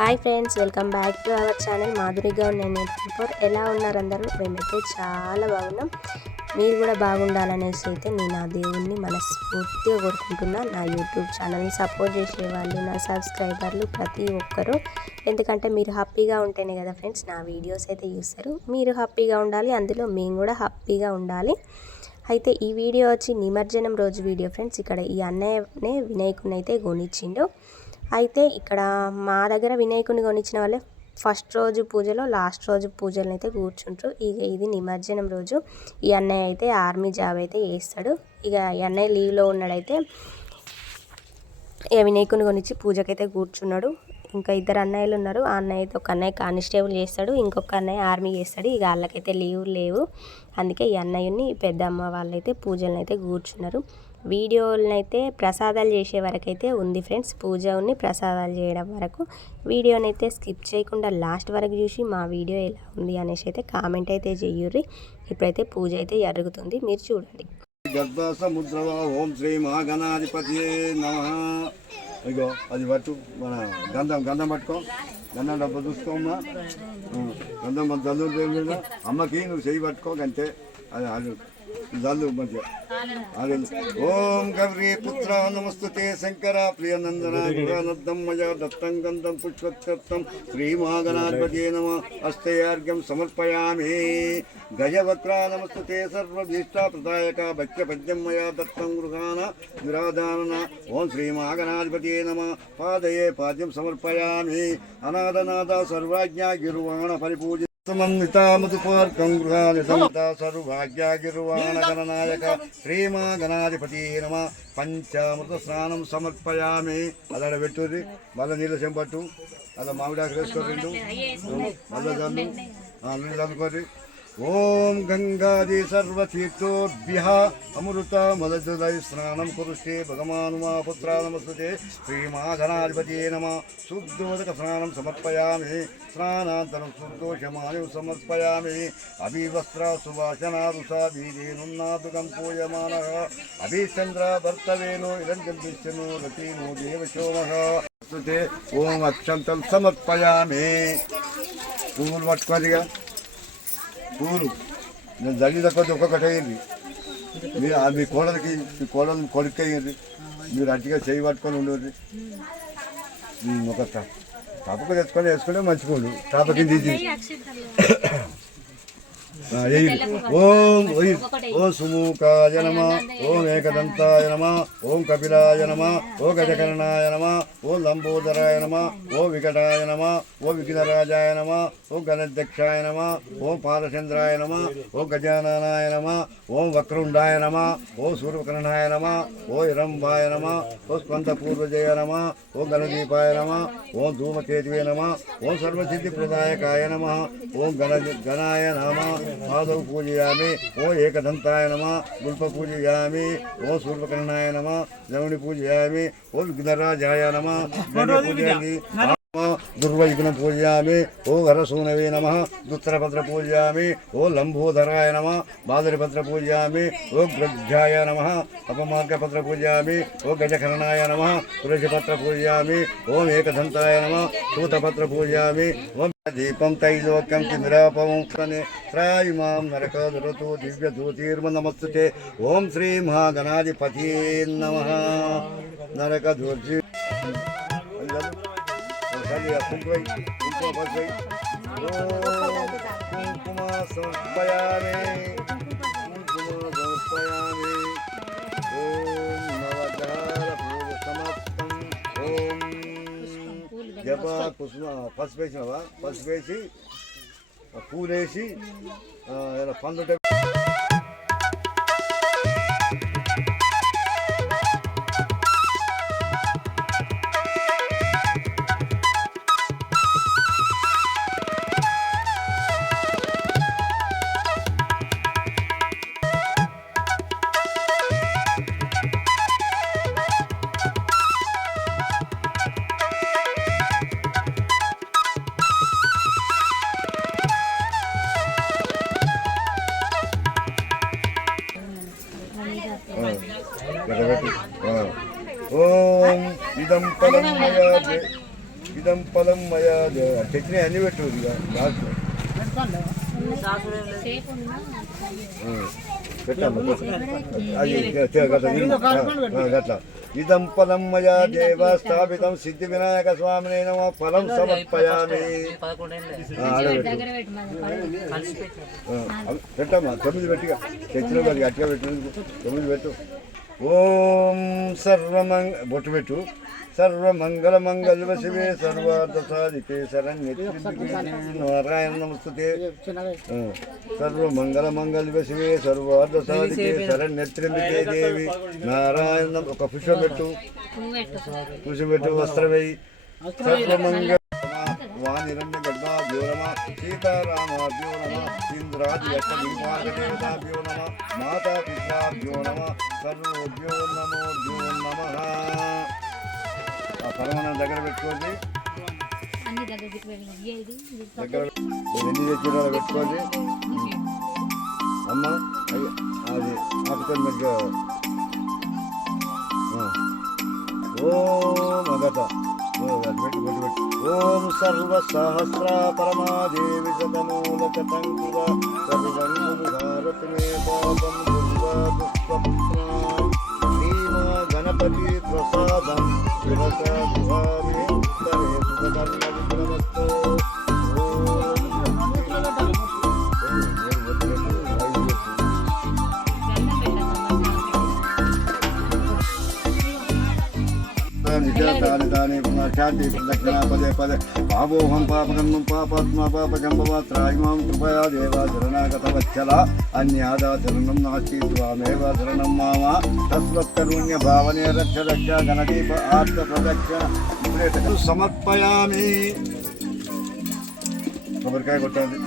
Hi friends, welcome back to our channel Madhuri Goud 984. ఎలా ఉన్నారు అందరూ? మేమైతే చాలా బాగున్నాం. మీరు కూడా బాగుండాలనేసి అయితే నేను ఆ దేవుణ్ణి మనస్ఫూర్తిగా కోరుకుంటున్నా. నా యూట్యూబ్ ఛానల్ని సపోర్ట్ చేసేవాళ్ళు, నా సబ్స్క్రైబర్లు ప్రతి ఒక్కరూ. ఎందుకంటే మీరు హ్యాపీగా ఉంటేనే కదా ఫ్రెండ్స్ నా వీడియోస్ అయితే చూస్తారు. మీరు హ్యాపీగా ఉండాలి, అందులో మేము కూడా హ్యాపీగా ఉండాలి. అయితే ఈ వీడియో వచ్చి నిమజ్జనం రోజు వీడియో ఫ్రెండ్స్. ఇక్కడ ఈ అన్నయ్యనే వినాయకుని అయితే కొనిచ్చిండు. అయితే ఇక్కడ మా దగ్గర వినాయకుని కొనిచ్చిన వాళ్ళే ఫస్ట్ రోజు పూజలో లాస్ట్ రోజు పూజలను అయితే కూర్చుంటారు. ఇక ఇది నిమజ్జనం రోజు. ఈ అన్నయ్య అయితే ఆర్మీ జాబ్ అయితే చేస్తాడు. ఇక ఈ అన్నయ్య లీవ్లో ఉన్నాడైతే ఇక వినాయకుని కొనిచ్చి పూజకైతే కూర్చున్నాడు. ఇంకా ఇద్దరు అన్నయ్యలు ఉన్నారు. ఆ అన్నయ్య అయితే ఒక అన్నయ్య కానిస్టేబుల్ చేస్తాడు, ఇంకొక అన్నయ్య ఆర్మీ చేస్తాడు. ఇక వాళ్ళకైతే లీవ్ లేవు. అందుకే ఈ అన్నయ్యని పెద్దమ్మ వాళ్ళైతే పూజలను అయితే కూర్చున్నారు. వీడియోలను అయితే ప్రసాదాలు చేసే వరకు అయితే ఉంది ఫ్రెండ్స్. పూజని ప్రసాదాలు చేయడం వరకు వీడియోని అయితే స్కిప్ చేయకుండా లాస్ట్ వరకు చూసి మా వీడియో ఎలా ఉంది అనేసి అయితే కామెంట్ అయితే చెయ్యుర్రి. ఇప్పుడైతే పూజ అయితే జరుగుతుంది, మీరు చూడండి. గర్భ సముద్ర ఓం శ్రీ మహాగణాధిపతి నమ. ఇగో అది పట్టు, మన గంధం పట్టుకో, గంధం డబ్బు చూసుకోమ్మా. గంధం మన జల్లు అమ్మకి నువ్వు చెయ్యి పట్టుకో అంతే. అది జల్లు మంచిగా. ఓం గౌరీ పుత్ర నమస్తుతే శంకర ప్రియ నందన మయ దత్తం గంధం పుష్పత్యం శ్రీ మహాగణాధిపతి నమ. హస్తయార్ఘ్యం సమర్పయామి. గజవక్ర నమస్తుతే సర్వభీష్ట ప్రదాయక భక్త్య పద్యం మయా దత్తం గృహాన విరాధాన. ఓం శ్రీ మహాగణాధిపతి నమ. పాదయే పాద్యం సమర్పయామి. అనాథనాథ సర్వాజ్ఞా గిర్వాణ పరిపూజ మధుపార్కం గృహాని సమిత సర్వభాగ్యగిర్వాణ గణనాయక శ్రీమా గణాధిపతి నమ. పంచామృత స్నానం సమర్పయామి. అలా పెట్టుర్రి, మళ్ళీ నీళ్ళ చెంపట్టు, అలా మామిడాకు వేసుకోండి, మళ్ళీ జల్లు నీళ్ళు చల్లుకోర్రి. ఓం గంగాది సర్వతీర్థోభ్యః అమృత మలజలై స్నానం కురుష్టే భగవానుమా పుత్ర నమస్తుతే శ్రీమాధనాధిపతి నమ. శుద్ధోదక స్నానం సమర్పయామి. స్నానాంతరం శుద్ధోషమాని సమర్పయామి. అభివస్త్ర సువాసనారుషా వీరేనున్నాదుకం పూయమానః. అభిచంద్ర భర్తవేనో ఇరంజం విష్ణు రతీనో దేవశోమః. ఓం అక్షంతం సమర్పయామి. పువ్వులు పట్టుకోదిగా, పూలు నేను జల్లి తక్కువ ఒక్కొక్కటి అయ్యింది. మీ కోడలికి, మీ కోడలు కొడుకు అయ్యింది. మీరు అట్టిగా చేయి పట్టుకొని ఉండేది. ఒక తాపకు తెచ్చుకొని వేసుకుంటే మంచిపోండు. తాపకి తీసి ఓం ఓం సుముఖాయ నమ. ఓం ఏకదంతాయ నమ. ఓం కపిలాయ నమ. ఓ గజకర్ణాయ నమ. ఓం లంబోదరాయ నమ. ఓ వికటాయ నమ. ఓ విఘ్నరాజాయ నమ. ఓం గణాధ్యక్షాయ నమ. ఓం పాలచంద్రాయ నమ. ఓం గజాననాయ నమ. ఓం వక్రుండాయ నమ. ఓం సూర్యకర్ణాయ నమ. ఓ ఇరంబాయ నమ. ఓ స్కందపూర్వజయ నమ. ఓం గణదీపాయ నమ. ఓం ధూమకేతువే నమ. ఓం సర్వసిద్ధి ప్రదాయకాయ నమ. ఓం గణాయ నమ. పాదౌ పూజయామి. ఓ ఏకదంతాయ నమ. గుల్ప పూజయామి. ఓ సూర్యకర్ణాయ నమ. లవణి పూజయామి. ఓ విఘ్నరాజాయ నమ. పూజయామి. దుర్వైఘ్నం పూజయామి. ఓ వరసూనవే నమ. దుత్తరభద్ర పూజయామి. ఓ లంబోదరాయ నమ. బాదరిభద్ర పూజయామి. ఓ గ్రజ్జాయ నమ. అపమార్గపత్ర పూజయామి. ఓ గజకర్ణాయ నమ. తులసిపత్ర పూజయామి. ఓం ఏకదంతాయ నమ. సూతపత్ర పూజయామి. ఓం దీపం తైలోక్యం తిమిరాపం త్రాయిమాం నరకదురతో దివ్య జ్యోతిర్మనమస్తుతే. ఓం శ్రీ మహాగణాధిపతి నమః. నరక దుర్జి కుంకుమ సమర్పయామి. ఓం నవగ్రహాల పూజ సమాప్తం. ఓం జప కుసుమ పసుపు వేసినవా? పసుపు వేసి పూలేసి పండు ఫలం మయా చట్నీ అన్ని పెట్టు ఇక లాస్ట్ గట్లా ఇదం ఫలం మయా దేవ స్థాపితం సిద్ధి వినాయక స్వామినే నమః ఫలం సమర్పయామి. పెట్టమ్మా 9 పెట్టిగా తెచ్చిన అది గట్టిగా పెట్టు 9 పెట్టు. ఓం సర్వమంగ బొట్టు పెట్టు. సర్వమంగళ మంగళ శివే సర్వార్థ సాధికే శరణ్యే నారాయణ నమస్తుతే. సర్వమంగళ మంగళ శివే సర్వార్థ సాధికే శరణ్యత్రింబికే దేవి నారాయణ. ఒక పుష్పం పెట్టు వస్త్రం వేయి. సర్వమంగళ వాణిరణ్య గడ్డాభ్యో నమ సీతారామాభ్యో నమ ఇంద్రాది దీపాదేవతాభ్యో నమ మాతా పితాభ్యో నమ సర్వోభ్యో నమోభ్యో నమ. ఆ పరమాణం దగ్గర పెట్టుకోండి. దగ్గర ఎన్ని తెచ్చినా పెట్టుకోండి అమ్మ. అది ఆకుతో మీకు ఓం అగత ఓం సర్వ సహస్ర పరమాదేవి శతమూలకటంకువ సర్వంగారతి మే పాపం శ్రీమా గణపతి ప్రసాదం శివసా గుహామి ఉత్తరే సుఖకర్ణ విఘ్నమస్తు. నిజాని పునర్శాంతి ప్రదక్షిణ పదే పదే పాపోహం పాపకర్మం పాపాత్మ పాపజంబవాత్రాయిమాం కృపయా దేవా శరణాగత వత్సల అన్యాదా శరణం నాస్తి త్వామేవ శరణం మామ తస్వత్కరుణ్య భావనే రక్ష రక్ష గణదీప ఆర్త ప్రదక్షిణ సమర్పయామి. కొబ్బరికాయ కొట్టాలి.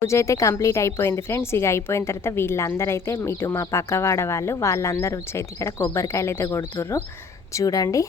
పూజ అయితే కంప్లీట్ అయిపోయింది ఫ్రెండ్స్. ఇక అయిపోయిన తర్వాత వీళ్ళందరూ అయితే ఇటు మా పక్కవాడ వాళ్ళందరూ వచ్చి అయితే ఇక్కడ కొబ్బరికాయలు అయితే కొడుతుర్రు చూడండి.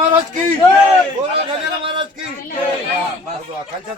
महाराज की बोलो गजानन महाराज की कंचा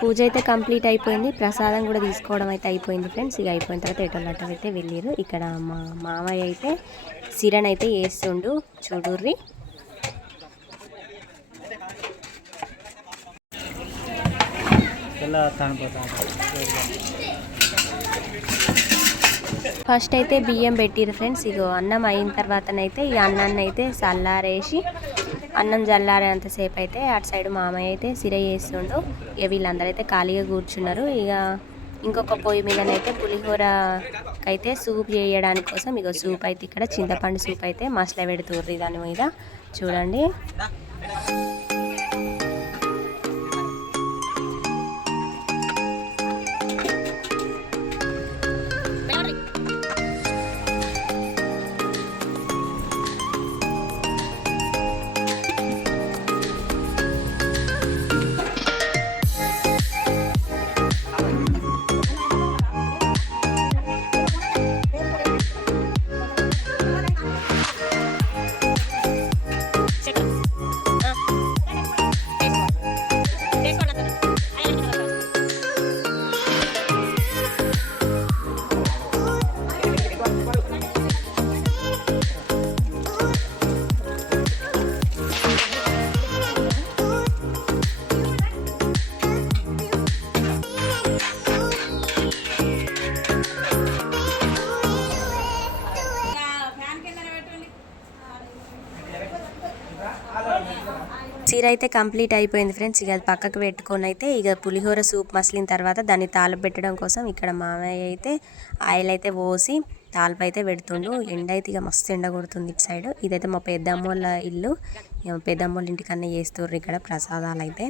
పూజ అయితే కంప్లీట్ అయిపోయింది. ప్రసాదం కూడా తీసుకోవడం అయితే అయిపోయింది ఫ్రెండ్స్. ఇక అయిపోయిన తర్వాత ఎటోళ్ళట అయితే వెళ్ళారు. ఇక్కడ మా మామయ్య అయితే సిరన్ అయితే వేస్తుండు చూడుర్రి. ఫస్ట్ అయితే బియ్యం పెట్టిరు ఫ్రెండ్స్. ఇగో అన్నం అయిన తర్వాతనైతే ఈ అన్నాన్ని అయితే చల్లారేసి అన్నం చల్లారేంతసేపు అయితే అటు సైడ్ మామయ్య అయితే సిర చేస్తుండు. ఇక వీళ్ళందరూ అయితే ఖాళీగా కూర్చున్నారు. ఇక ఇంకొక పొయ్యి మీదనైతే పులిహోరకైతే సూప్ చేయడానికి కోసం ఇగో సూప్ అయితే ఇక్కడ చింతపండు సూప్ అయితే మసల పెడుతుర్రు దాని మీద చూడండి. చీర అయితే కంప్లీట్ అయిపోయింది ఫ్రెండ్స్. ఇక అది పక్కకు పెట్టుకొని అయితే ఇక పులిహోర సూప్ మసిలిన తర్వాత దాన్ని తాలింపు పెట్టడం కోసం ఇక్కడ మామయ్య అయితే ఆయిల్ అయితే పోసి తాలింపు అయితే పెడుతుండు. ఎండ అయితే ఇక మస్తు ఎండ కొడుతుంది ఇటు సైడ్. ఇదైతే మా పెద్దమ్మ వాళ్ళ ఇల్లు. పెద్దమ్మ వాళ్ళ ఇంటికన్నా చేస్తుర్రు ఇక్కడ ప్రసాదాలు అయితే.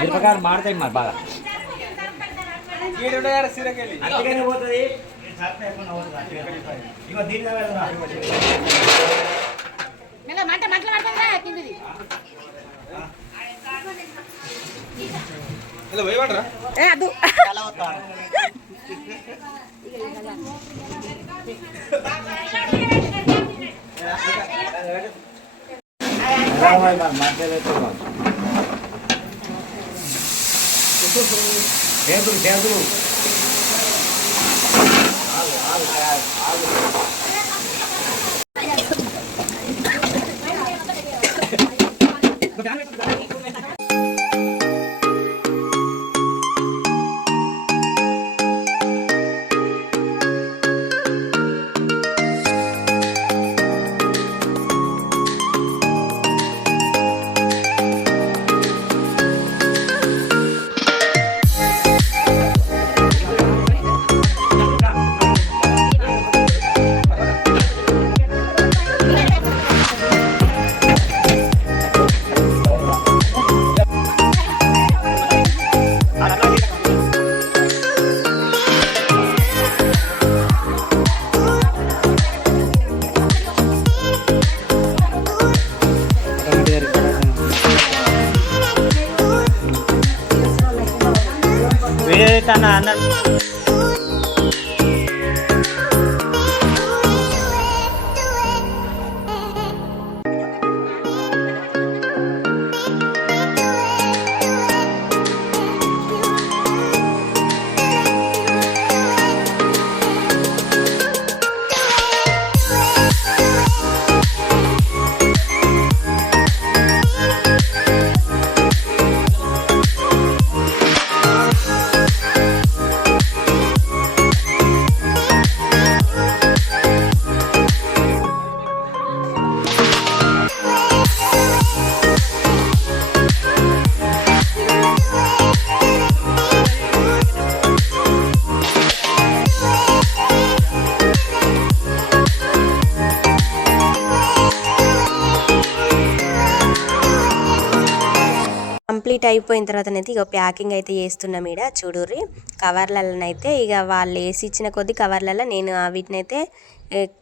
మిరపకాయలు మాడతాయి మరి బాగా చేతులు చేతులు వీడియో కన్నా అన్నాడు. కంప్లీట్ అయిపోయిన తర్వాతనైతే ఇక ప్యాకింగ్ అయితే చేస్తున్నాం. ఈడ చూడుర్రి కవర్లలోనైతే ఇక వాళ్ళు వేసి ఇచ్చిన కొద్ది కవర్లలో నేను వీటినైతే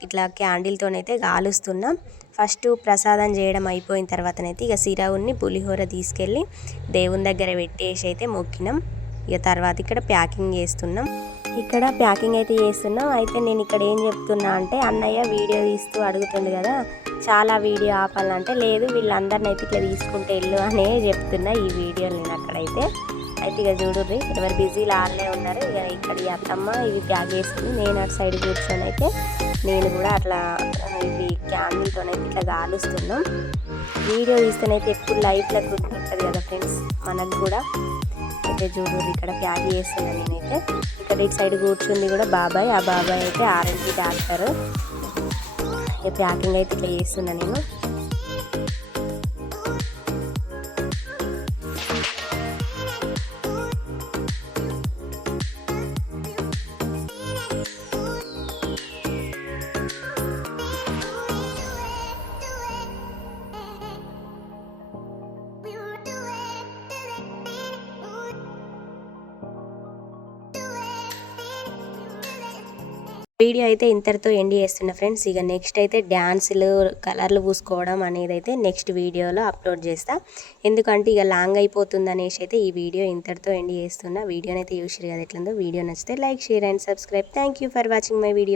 ఇట్లా క్యాండిల్తోనైతే కాలుస్తున్నాం. ఫస్ట్ ప్రసాదం చేయడం అయిపోయిన తర్వాతనైతే ఇక సిరావుని పులిహోర తీసుకెళ్ళి దేవుని దగ్గర పెట్టేసి అయితే మొక్కినాం. ఇక తర్వాత ఇక్కడ ప్యాకింగ్ చేస్తున్నాం. ఇక్కడ ప్యాకింగ్ అయితే చేస్తున్నాం. అయితే నేను ఇక్కడ ఏం చెప్తున్నా అంటే అన్నయ్య వీడియో తీస్తూ అడుగుతుంది కదా చాలా వీడియో ఆపాలంటే లేదు వీళ్ళందరిని అయితే ఇట్లా తీసుకుంటే వెళ్ళు అనే చెప్తున్నా ఈ వీడియోని నేను అక్కడైతే. అయితే ఇక చూడుర్రి ఎవరు బిజీలో వాళ్ళే ఉన్నారు. ఇక ఇక్కడ ఈ అత్తమ్మ ఇవి ప్యాక్ చేసుకుని నేను అటు సైడ్ కూర్చొని అయితే నేను కూడా అట్లా ఇవి క్యాండిల్తోనైతే ఇట్లా కాలుస్తున్నాం. వీడియో తీస్తేనైతే ఎప్పుడు లైఫ్లో గుర్తుంటుంది కదా ఫ్రెండ్స్ మనకు కూడా. అయితే చూడుర్రి ఇక్కడ ప్యాక్ చేస్తున్నాను నేనైతే. ఇక్కడ ఇటు సైడ్ కూర్చుంది కూడా బాబాయ్. ఆ బాబాయ్ అయితే ఆర్ఎంపీ డాక్టర్. ఇక ప్యాకింగ్ అయితే ఇట్లా చేస్తున్నా నేను. వీడియో అయితే ఇంతటితో ఎండ్ చేస్తున్నా ఫ్రెండ్స్. ఇక నెక్స్ట్ అయితే డ్యాన్సులు కలర్లు పూసుకోవడం అనేది అయితే నెక్స్ట్ వీడియోలో అప్లోడ్ చేస్తా. ఎందుకంటే ఇక లాంగ్ అయిపోతుంది అనేసి అయితే ఈ వీడియో ఇంతటితో ఎండ్ చేస్తున్నా. వీడియోని అయితే చూసిరు కదా ఎట్లుందో. వీడియో నచ్చితే like share and subscribe. Thank you for watching my video.